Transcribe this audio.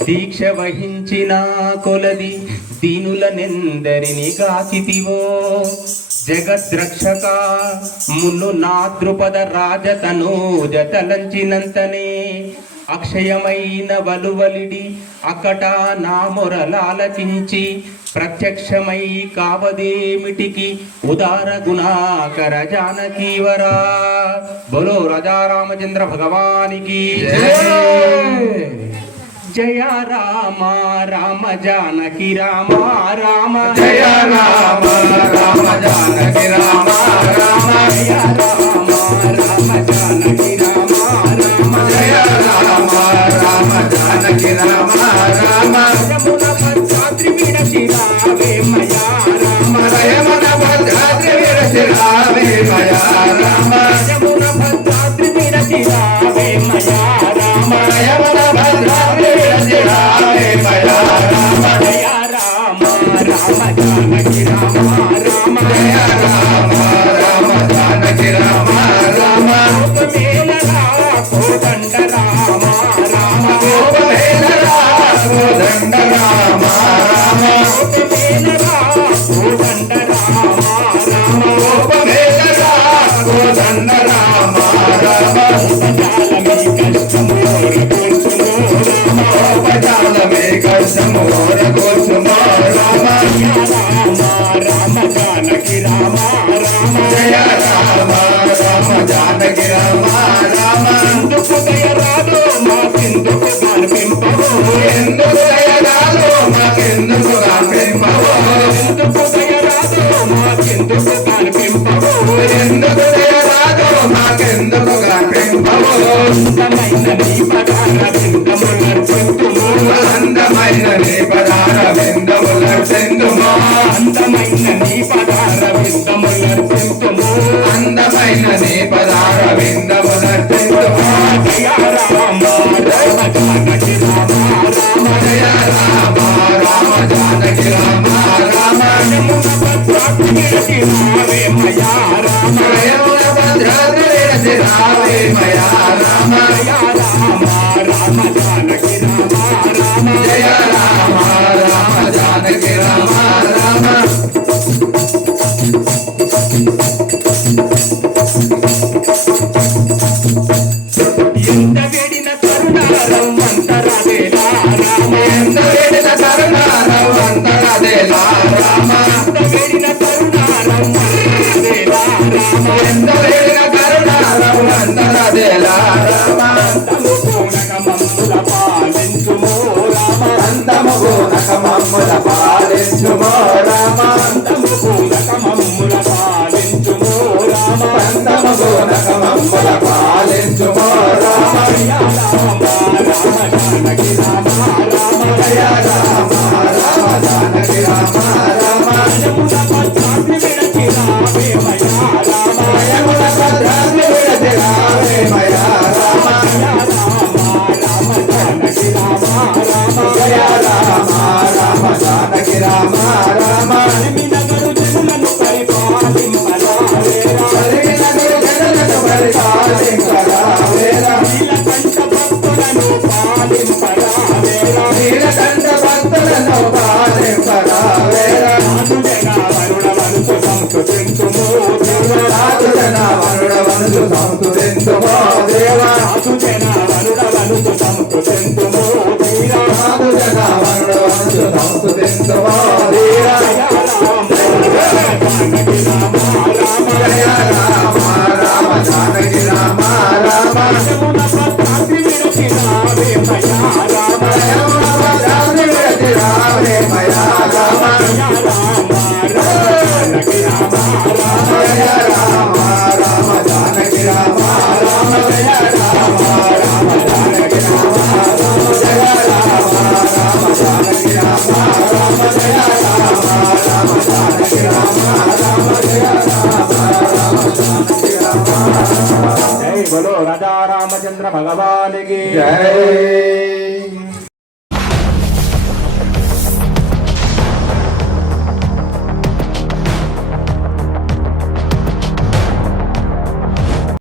దీక్ష వహించిన కొలది దీనులనెందరిని గాచితివో జగద్రక్షక మున్ను నా ద్రుపద రాజతనూజ తలంచినంతనే అక్షయమైన వలువలిడి అకట నా మొరలాలకించి ప్రత్యక్షమై కావదేమిటికి ఉదార గుణాకర జానకీవరా. బోలో రాజా రామచంద్ర భగవానికి జయ రామ రామ జానకి రామ రామ జయ రామ రామ జానకి రామ రామ జయ రామ రామ జానకి రామ రామ జయ రామ రామ జానకి రామ రామ యమున భద్రాద్రి విడచి రావే మయా రామ యమున భద్రాద్రి విడచి రావే మయా రామ యమున భద్రాద్రి విడచి రావే మయా రామ యమున భద్రాద్రి విడచి రావే మయా రామ జయ రామ రామ జానకి రామ రామ జయ రామ రామ జానకి రామ రామ మేల కోదండ రామ రామ గోపవేల కోదండ రామ రామ మేల కోదండ రామ రామ గోపవేల కోదండ రామ రామ జాలమే కష్టము ఉపజాలమే కష్టము రామ రామ జానకి రామ రామ జయ రామ రామ జానకి రామ రామ ఎందుకు దయరాదు మాకెందుకు కనిపింపవు ఎందుకు దయరాలు మాకెందుకు కనిపింపవు ఎందుకు దయరాదు మాకెందుకు కనిపింపవు ఎందుకు దయరాలు మాకెందుకు కనిపింపవు అందమైన నీ పదాల విందములర్చింతుము అందమైన నీ పదార విందముల చెందుమో అందమైన నీ పదాల విందములర్చింతుము అందమైన నీ పదార విందముల చెందుమో జయ రామ రామ జానకి రామ రామ జయ రామ రామ జానకి రామ రామ యమున భద్రాద్రి విడచి రావే మయా రామ యమున భద్రాద్రి విడచి రావే మయా రామ జయ రామ రామ జానకి రామ రామ జయ రామ రామ జానకి రామ రామ ఎంత వేడిన కరుణారం అంతరావేలా రామ ఎంత వేడిన కరుణారం అంతరదేలా రామ ఎంత వేడిన కరుణారం అంతరావేలా రామ ఎంత వేడిన కరుణారం అంతరదేలా రామ అంతము పూనక మమ్ముల పాలించుమో రామ అంతము పూనక మమ్ముల పాలించుమో రామ అంతము పూనక మమ్ముల పాలించుమో రామ జయ రామ రామ జానకి రామ రామ యమున భద్రాద్రి విడచి రావే మయా రామ యమున భద్రాద్రి విడచి రావే మయా రామ జయ రామ రామ జానకి రామ రామ నగరు జనులను పరిపాలింపరావేరా కలిగినగురు జనులను పరిపాలింపరావేరా నీలకంఠ భక్తులను పాలింపరావేరా నీలకంఠ భక్తులను పాలింపరావేరా సాధు జన వరుణ మనసు సంస్కృతించుమో దేవా సాధు జన వరుణ మనసు సంతులించుమో దేవా సాధు జన వరుణ మనసు సంస్కృతించుమో దేవా సాధు జన వరుణ మనసు సంతులించుమో దేవా జానకి రామ రామ జయ రామ రామ జానకి రామ రామ యమున భద్రాద్రి విడచి రావే మయా రామ యమున భద్రాద్రి విడచి రావే మయా రామ జానకి రామ రామ జయ రామ రామ జానకి రామ రామ జయ రామ రామ జానకి రామ రామ జయ రామ రామ జానకి రామ రామ జయ రామ రామ జానకి రామ రామ జయ రామ రామ జానకి రామ జై బోలో రాజా రామచంద్ర భగవానికి జై